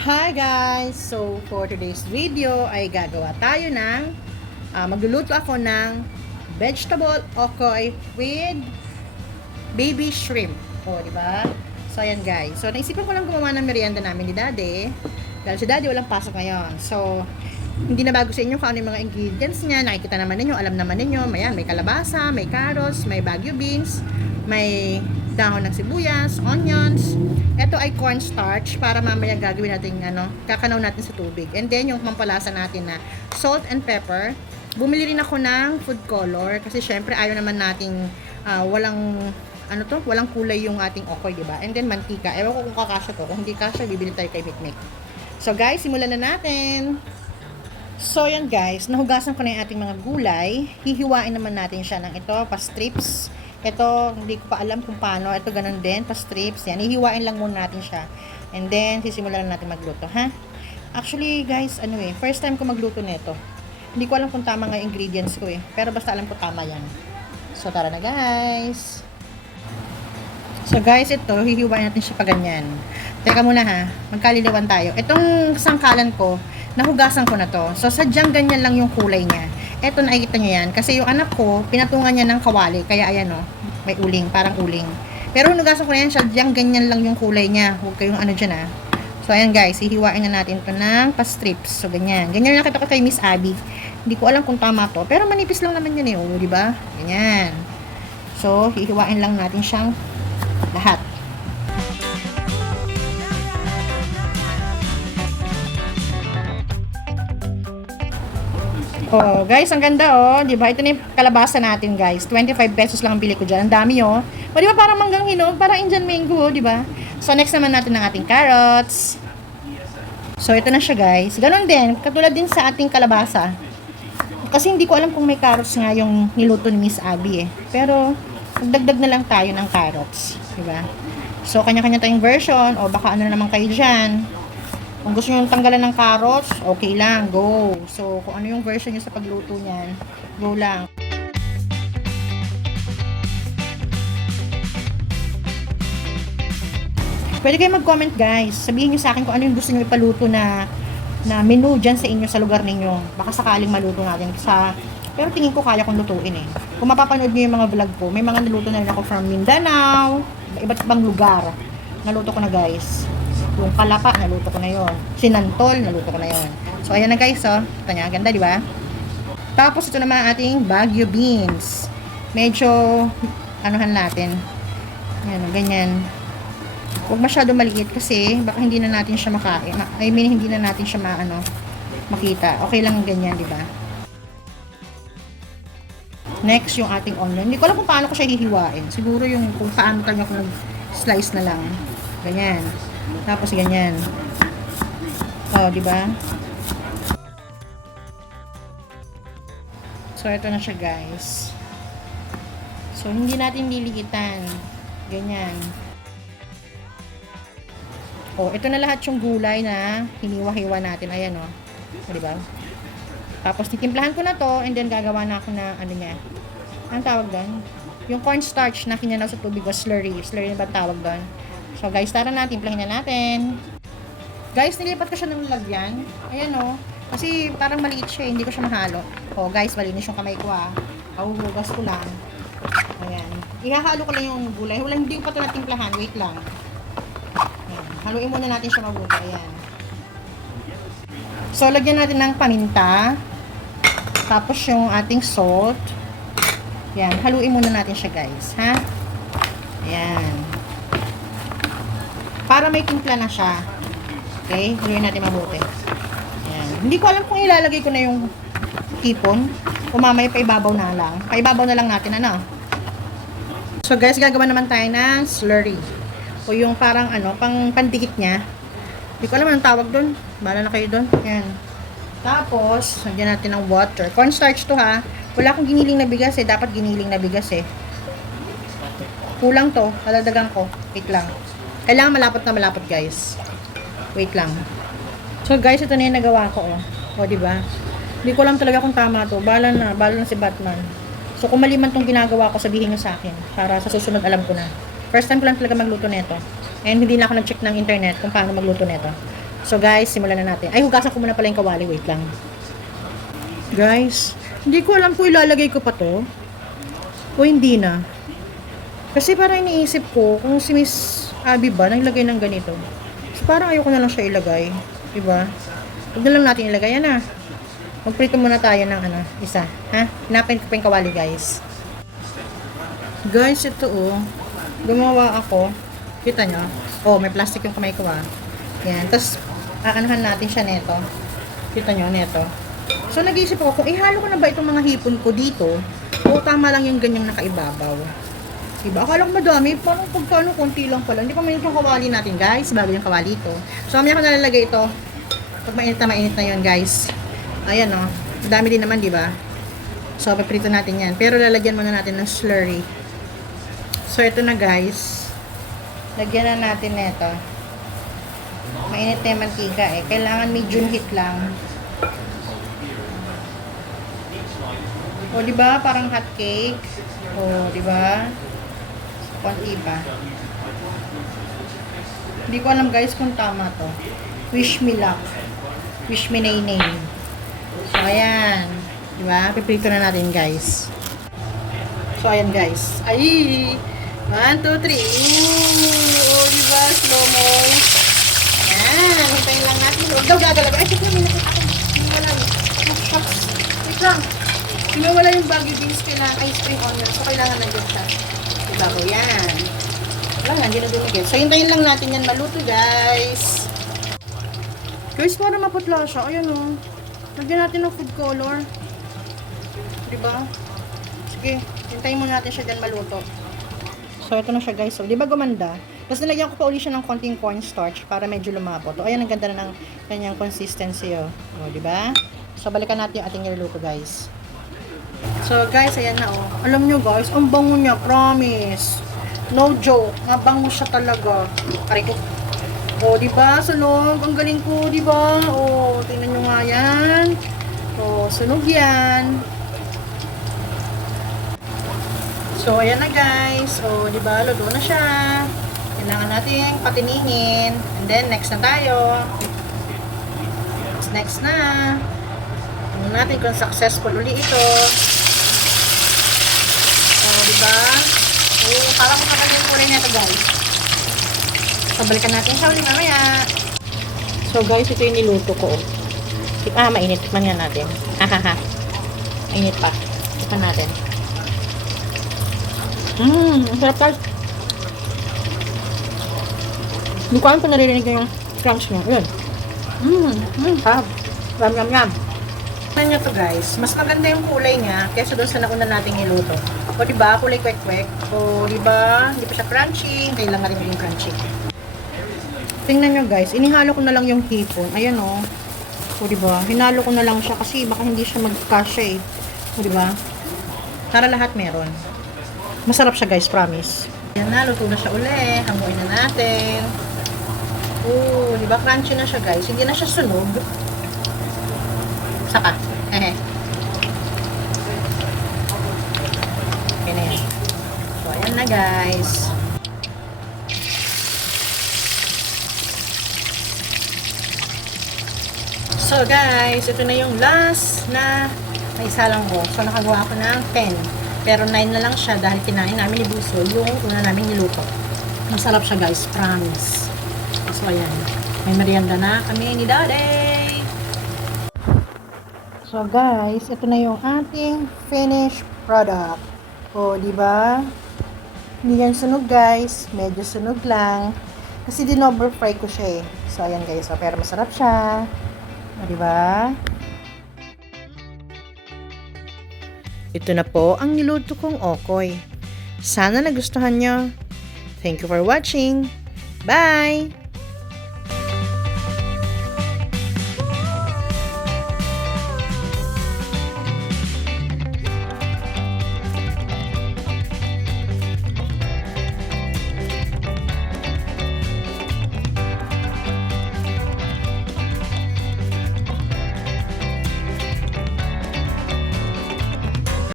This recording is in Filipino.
Hi guys! So, for today's video ay gagawa tayo ng ah, magluluto ako ng vegetable okoy with baby shrimp. O, di ba? So, ayan guys. So, naisipan ko lang gumawa ng merienda namin ni Daddy. Dahil si Daddy walang pasok ngayon. So, hindi na bago sa inyo kung ano yung mga ingredients niya. Nakikita naman ninyo, alam naman ninyo. May, may kalabasa, may carrots, may bagu beans, may dahon ng sibuyas, onions. Ito ay cornstarch para mamaya gagawin natin ano, kakanaw natin sa tubig. And then yung pampalasa natin na salt and pepper. Bumili rin ako ng food color kasi syempre ayaw naman nating ah, walang ano to, walang kulay yung ating okoy, di ba? And then mantika. Ewan ko kung kakasya to. Kung hindi kasya, bibili tayo kay Mikmik. So guys, simulan na natin. So yan guys, nahugasan ko na yung ating mga gulay. Hihiwain naman natin siya ng ito, pa-strips. Ito, hindi ko pa alam kung paano. Ito ganun din, pa-strips. Yan, hihiwain lang muna natin siya. And then, sisimulan na natin magluto, ha? Actually, guys, ano eh, first time ko magluto nito. Hindi ko alam kung tama nga ingredients ko eh. Pero basta alam ko tama yan. So, tara na guys. So guys, ito, hihiwain natin siya pa ganyan. Teka muna ha, magkaliliwan tayo. Itong sangkalan ko, nahugasan ko na to. So sadyang ganyan lang yung kulay niya. Ito nakikita nyo yan. Kasi yung anak ko, pinatungan niya ng kawali. Kaya ayan o, may uling, parang uling. Pero hugasan ko na yan, sadyang ganyan lang yung kulay niya. Huwag kayong ano dyan ha. So ayan guys, hihiwain na natin to ng pa-strips. So ganyan. Ganyan yung nakita ko kay Miss Abby. Hindi ko alam kung tama to. Pero manipis lang naman yun eh. O, di ba? Ganyan. So, hihiwain lang natin siyang lahat. Oh, guys, ang ganda oh, 'di ba? Ito na yung kalabasa natin, guys. 25 pesos lang ang bili ko diyan. Ang dami oh. O, 'di ba parang manggang hinog, parang Indian mango, 'di ba? So next naman natin ang ating carrots. So ito na siya, guys. Ganon din, katulad din sa ating kalabasa. Kasi hindi ko alam kung may carrots nga yung niluto ni Miss Abby eh. Pero magdagdag na lang tayo ng carrots, 'di ba? So kanya-kanya tayong version o baka ano na naman kayo diyan. Kung gusto nyo tanggalan ng carrots, okay lang, go. So, kung ano yung version nyo sa pagluto niyan, go lang. Pwede kayo mag-comment guys. Sabihin nyo sa akin kung ano yung gusto nyo ipaluto na na menu dyan sa inyo, sa lugar ninyo. Baka sakaling maluto natin sa... Pero tingin ko kaya kong lutuin eh. Kung mapapanood nyo yung mga vlog ko, may mga naluto na rin ako from Mindanao, iba't ibang lugar. Naluto ko na guys. Yung kalapa, naluto ko na yon. Sinantol, naluto ko na yon. So, ayan na guys, oh. Ito niya, ganda, di ba? Tapos, ito naman ating Baguio beans. Medyo, anuhan natin. Yan, oh, ganyan. Huwag masyado maliit kasi baka hindi na natin siya makain. Ma- I mean, hindi na natin siya maano, makita. Okay lang ganyan, di ba? Next, yung ating onion. Hindi ko alam kung paano ko siya hihiwain. Siguro yung kung paano talaga ko nag-slice na lang. Ganyan. Tapos ganyan. Oh, di ba? So, ito na siya, guys. So, hindi natin liliitan. Ganyan. Oh, ito na lahat yung gulay na hiniwa-hiwa natin. Ayan, oh. O, di ba? Tapos, titimplahan ko na to and then gagawa na ako na, ano niya. Anong tawag doon? Yung cornstarch na kinanaw sa tubig o slurry. Slurry ba tawag doon? So, guys, tara na. Timplahin na natin. Guys, nilipat ko siya ng lagyan. Ayan, oh. Kasi parang maliit siya, eh. hindi ko siya mahalo. Oh, guys, malinis yung kamay ko, ah. Ahuhugas ko lang. Ayan. Ihahalo ko lang yung gulay. Wala, hindi ko pa ito natimplahan. Wait lang. Ayan. Haluin muna natin siya mabuti. Ayan. So, lagyan natin ng paminta. Tapos yung ating salt. Ayan. Haluin muna natin siya, guys. Ha? Ayan. Para may timpla na siya. Okay? Haluin natin mabuti. Ayan. Hindi ko alam kung ilalagay ko na yung hipon. Kung mamaya paibabaw na lang. Paibabaw na lang natin, ano? So, guys, gagawa naman tayo ng slurry. O yung parang ano, pang pandikit niya. Hindi ko alam anong tawag doon. Bala na kayo doon. Yan. Tapos, lagyan natin ng water. Cornstarch to ha. Wala akong giniling na bigas eh. Dapat giniling na bigas eh. Kulang to. Kaladagan ko. Wait lang. Kailangan malapot na malapot guys. Wait lang. So guys, ito na yung nagawa ko oh. O, di ba? Hindi ko alam talaga kung tama to. Bala na. Bala na si Batman. So, kung mali man tong ginagawa ko, sabihin nyo sa akin. Para sa susunod alam ko na. First time ko lang talaga magluto nito. And hindi na ako nag-check ng internet kung paano magluto nito. So guys, simulan na natin. Ay, hugasan ko muna pala yung kawali. Wait lang. Guys, hindi ko alam kung ilalagay ko pa to. O hindi na. Kasi parang iniisip ko, kung si Miss Abby ba, naglagay ng ganito. So parang ayoko na lang siya ilagay. Diba? Huwag na lang natin ilagay. Yan na. Magprito muna tayo ng ano, isa. Ha? Hinapin ko pa yung kawali, guys. Guys, ito oh. Gumawa ako. Kita nyo? Oh, may plastic yung kamay ko ah. Yan. Tapos, aanahan natin siya neto. Kita nyo, neto. So, nag-iisip ako, kung ihalo ko na ba itong mga hipon ko dito, o tama lang yung ganyang nakaibabaw. Diba? Akala ko madami, parang pagkano, konti lang pala. Hindi pa mainit yung kawali natin, guys. Bago yung kawali ito. So, mamaya ko nalalagay ito. Pag mainit na mainit na yun, guys. Ayan, oh. Dami din naman, di ba? So, paprito natin yan. Pero lalagyan muna natin ng slurry. So, ito na, guys. Lagyan na natin nito. Mainit na yung mantika, eh. Kailangan medium heat lang. O, di ba? Parang hot cake. O, di ba? Konti pa. Hindi ko alam, guys, kung tama to. Wish me luck. Wish me nay nay. So, ayan. Di ba? Piprito na natin, guys. So, ayan, guys. Ay! One, two, three. Ooh! Oh, di ba? Slow-mo. Ayan. Hintayin lang natin. Huwag daw gagalaw. Ay, sige, may nakita ako. Shucks. Wait lang. Sinawala yung baggy beans. Kailangan ay spring onion. So, kailangan nandiyan siya. Diba ko yan. Wala nga, hindi na dumigil. So, hintayin lang natin yan maluto, guys. Guys, para maputla siya. Ayan. Oh. Lagyan natin ng food color. Diba? Sige, hintayin muna natin siya dyan maluto. So, ito na siya guys. So, di ba gumanda? Tapos nilagyan ko pa uli siya ng konting cornstarch para medyo lumabot. O, ayan, ang ganda na ng kanyang consistency, oh. O, di ba? So, balikan natin yung ating niluluto, guys. So, guys, ayan na, oh. Alam nyo, guys, ang bango niya, promise. No joke. Nga bango siya talaga. Aray ko. O, di ba? Sunog. Ang galing ko, di ba? O, tingnan nyo nga yan. O, sunog yan. So, ayan na guys. O, di ba? Luto na siya. Kailangan natin patinihin. And then, next na tayo. Next, next na. Tingnan natin kung successful uli ito. O, di ba? O, parang kung nakagay yung kulay nito guys. So, balikan natin siya ulit mamaya. So, guys, ito yung niluto ko. Ah, mainit. Tikman nga natin. Hahaha. Mainit pa. Tikman natin. Mmm, ang sarap guys. Hindi ko alam kung naririnig nyo yung crunch niya. Yun. Mmm, mmm, sarap. Yum, yum, yum. Tignan nyo to guys. Mas maganda yung kulay niya kaysa doon sa nauna nating niluto. O diba, kulay kwek-kwek. O diba, hindi pa siya crunchy. Lang natin maging crunchy. Tingnan nyo guys, inihalo ko na lang yung hipon. Ayan o. O diba, hinalo ko na lang siya kasi baka hindi siya magkasya eh. O diba? Para lahat meron. Masarap siya guys, promise. Ayan na, luto na siya uli. Hamuin na natin. Oo, di ba crunchy na siya guys. Hindi na siya sunog. Saka. Hehe. Okay na yan. So, ayan na guys. So guys, ito na yung last na naisalang ko. So nakagawa ako ng 10. Pero 9 na lang siya dahil kinain namin ni Buso yung una namin niluto. Masarap siya guys, promise. So ayan, may merienda na kami ni Daddy. So guys, ito na yung ating finished product. O, di ba? Hindi yan sunog guys, medyo sunog lang. Kasi din-over fry ko siya eh. So ayan guys, so, pero masarap siya. O, di ba? Ito na po ang niluto kong okoy. Sana nagustuhan nyo. Thank you for watching. Bye!